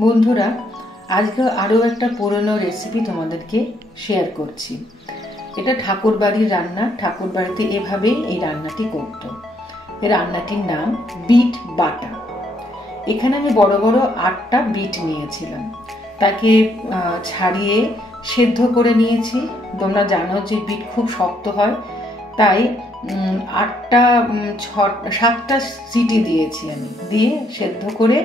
বন্ধুরা, আজকে আরও একটা পুরনো রেসিপি তোমাদেরকে শেয়ার করছি। এটা ঠাকুর বাড়ির রান্না। ঠাকুর বাড়িতে এভাবেই এই রান্নাটি করতো। এই রান্নাটির নাম বিট বাটা। এখানে আমি বড় বড় 8টা বিট নিয়েছিলাম, তাকে ছাড়িয়ে সেদ্ধ করে নিয়েছি। তোমরা জানো যে বিট খুব শক্ত হয়, তাই 7টা সিটি দিয়েছি আমি। দিয়ে সেদ্ধ করে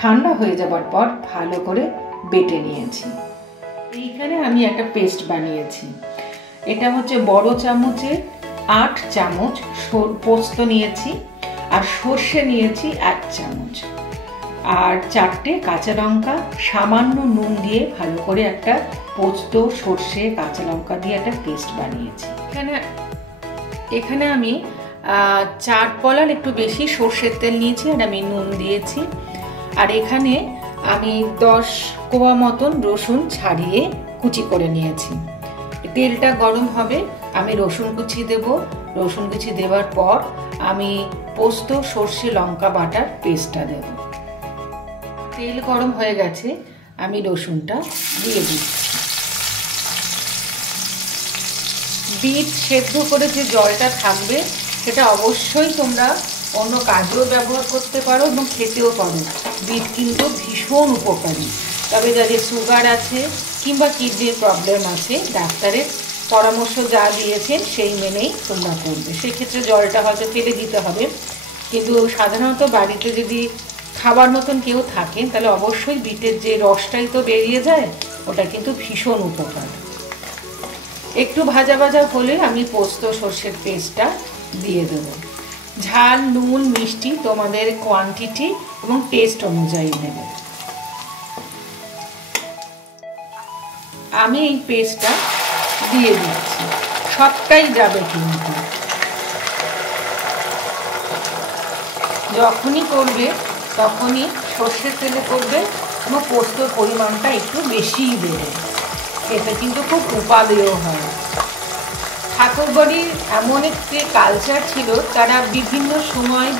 ঠান্ডা হয়ে যাবার পর ভালো করে বেটে নিয়েছি। এইখানে আমি একটা পেস্ট বানিয়েছি। এটা হচ্ছে বড় চামচে 8 চামচ পোস্ত নিয়েছি, আর সর্ষে নিয়েছি 1 চামচ, আর 4টে কাঁচা লঙ্কা, সামান্য নুন দিয়ে ভালো করে একটা পোস্ত, সর্ষে, কাঁচা লঙ্কা দিয়ে একটা পেস্ট বানিয়েছি। এখানে আমি 4 পলার একটু বেশি সর্ষের তেল নিয়েছি, আর আমি নুন দিয়েছি। আর এখানে আমি 10 কোয়া মতন রসুন ছাড়িয়ে কুচি করে নিয়েছি। তেলটা গরম হবে, আমি রসুন কুচি দেব। রসুন কুচি দেওয়ার পর আমি পোস্ত, সর্ষে, লঙ্কা বাটার পেস্টটা দেব। তেল গরম হয়ে গেছে, আমি রসুনটা দিয়ে দিচ্ছি। বিট সেদ্ধ করে যে জলটা থাকবে সেটা অবশ্যই তোমরা অন্য কাজেও ব্যবহার করতে পারো এবং খেতেও পারো। বিট কিন্তু ভীষণ উপকারী। তবে যাদের সুগার আছে কিংবা কিডনির প্রবলেম আছে, ডাক্তারের পরামর্শ যা দিয়েছেন সেই মেনেই তোমরা করবে। সেক্ষেত্রে জলটা হয়তো ফেলে দিতে হবে, কিন্তু সাধারণত বাড়িতে যদি খাবার মতন কেউ থাকেন তাহলে অবশ্যই বিটের যে রসটাই তো বেরিয়ে যায়, ওটা কিন্তু ভীষণ উপকার। একটু ভাজা ভাজা হলে আমি পোস্ত, সর্ষের পেস্টটা দিয়ে দেবো। ঝাল, নুন, মিষ্টি তোমাদের কোয়ান্টিটি এবং টেস্ট অনুযায়ী দেবে। আমি এই পেস্টটা দিয়ে দিচ্ছি, সবটাই যাবে কিন্তু। যখনই করবে তখনই সর্ষের তেলে করবে এবং পোস্তর পরিমাণটা একটু বেশিই দেবে। এটা কিন্তু খুব উপাদেয় হয়। ঠাকুরবাড়ির এমন একটি কালচার ছিল, তারা বিভিন্ন সময়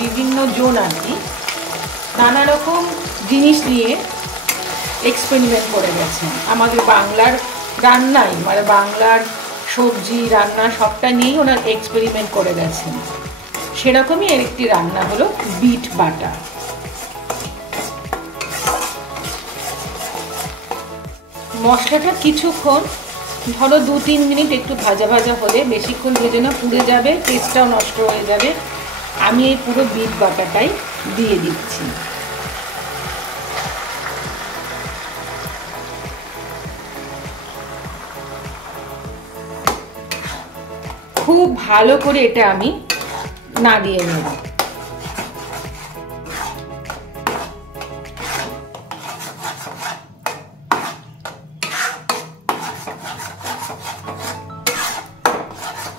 বিভিন্ন জন আর কি নানা রকম জিনিস নিয়ে এক্সপেরিমেন্ট করে গেছেন। আমাদের বাংলার রান্নাই, মানে বাংলার সবজি রান্না সবটা নিয়েই ওনার এক্সপেরিমেন্ট করে গেছেন। সেরকমই এর একটি রান্না হলো বিট বাটা। মশলাটা কিছুক্ষণ, ধরো 2-3 মিনিট একটু ভাজা ভাজা হলে, বেশিক্ষণ ভেজে না পুড়ে যাবে, টেস্টটাও নষ্ট হয়ে যাবে। আমি এই পুরো বিট বাটাটাই দিয়ে দিচ্ছি। খুব ভালো করে এটা আমি নাড়িয়ে নেব।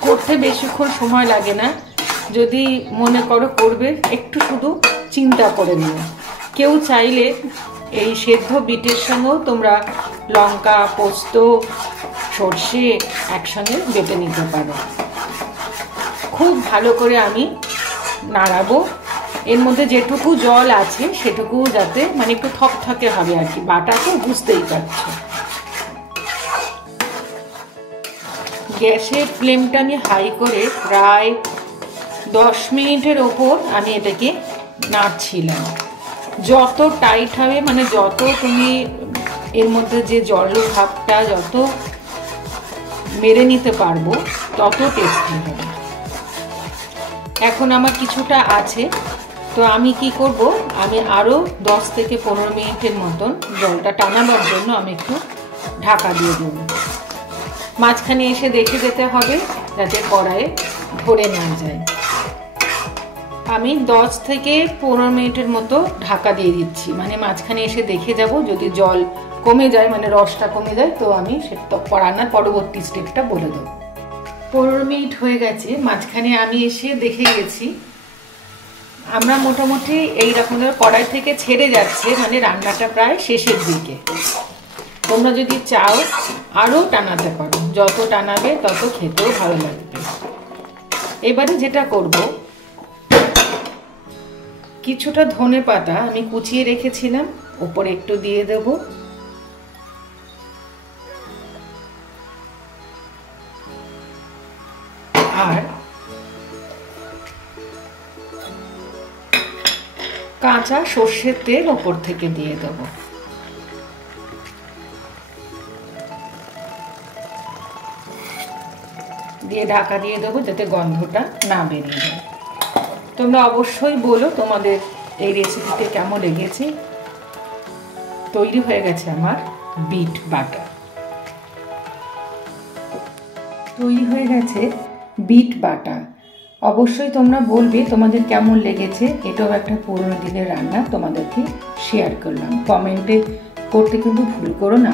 করতে বেশিক্ষণ সময় লাগে না। যদি মনে করো করবে, একটু শুধু চিন্তা করে নিও। কেউ চাইলে এই সেদ্ধ বিটের সঙ্গেও তোমরা লঙ্কা, পোস্ত, সর্ষে একসঙ্গে বেটে নিতে পারো। খুব ভালো করে আমি নাড়াবো। এর মধ্যে যেটুকু জল আছে সেটুকু যাতে মানে একটু থকথকে হবে আর কি, বাটা তো বুঝতেই পারছো। গ্যাসের ফ্লেমটা আমি হাই করে প্রায় 10 মিনিটের ওপর আমি এটাকে নাড়ছিলাম। যত টাইট হবে, মানে যত তুমি এর মধ্যে যে জল ভাবটা যত মেরে নিতে পারবো তত টেস্টি হবে। এখন আমার কিছুটা আছে, তো আমি কি করব, আমি আরও 10 থেকে 15 মিনিটের মতন জলটা টানাবার জন্য আমি একটু ঢাকা দিয়ে দেবো। মাঝখানে এসে দেখে যেতে হবে যাতে কড়াইয়ে ধরে না যায়। আমি 10 থেকে 15 মিনিটের মতো ঢাকা দিয়ে দিচ্ছি, মানে মাঝখানে এসে দেখে যাব। যদি জল কমে যায়, মানে রসটা কমে যায়, তো আমি সেটা রান্নার পরবর্তী স্টেপটা বলে দেবো। 15 মিনিট হয়ে গেছে, মাঝখানে আমি এসে দেখে গেছি আমরা মোটামুটি এই রকমের কড়াই থেকে ছেড়ে যাচ্ছে, মানে রান্নাটা প্রায় শেষের দিকে। তোমরা যদি চাও আরও টানাতে পারো, যত টানাবে তত খেতেও ভালো লাগবে। এবারে যেটা করব, কিছুটা ধনে পাতা আমি কুচিয়ে রেখেছিলাম, ওপরে একটু দিয়ে দেব। আর কাঁচা সর্ষের তেল ওপর থেকে দিয়ে দেব। দিয়ে ঢাকা দিয়ে দেবো যাতে গন্ধটা না বেরিয়ে যায়। তোমরা অবশ্যই বলো তোমাদের এই রেসিপিতে কেমন লেগেছে। তৈরি হয়ে গেছে আমার বিট বাটার। তৈরি হয়ে গেছে বিট বাটার। অবশ্যই তোমরা বলবে তোমাদের কেমন লেগেছে। এটাও একটা পুরোনো দিনের রান্না, তোমাদেরকে শেয়ার করলাম। কমেন্টে করতে কিন্তু ভুল করো না।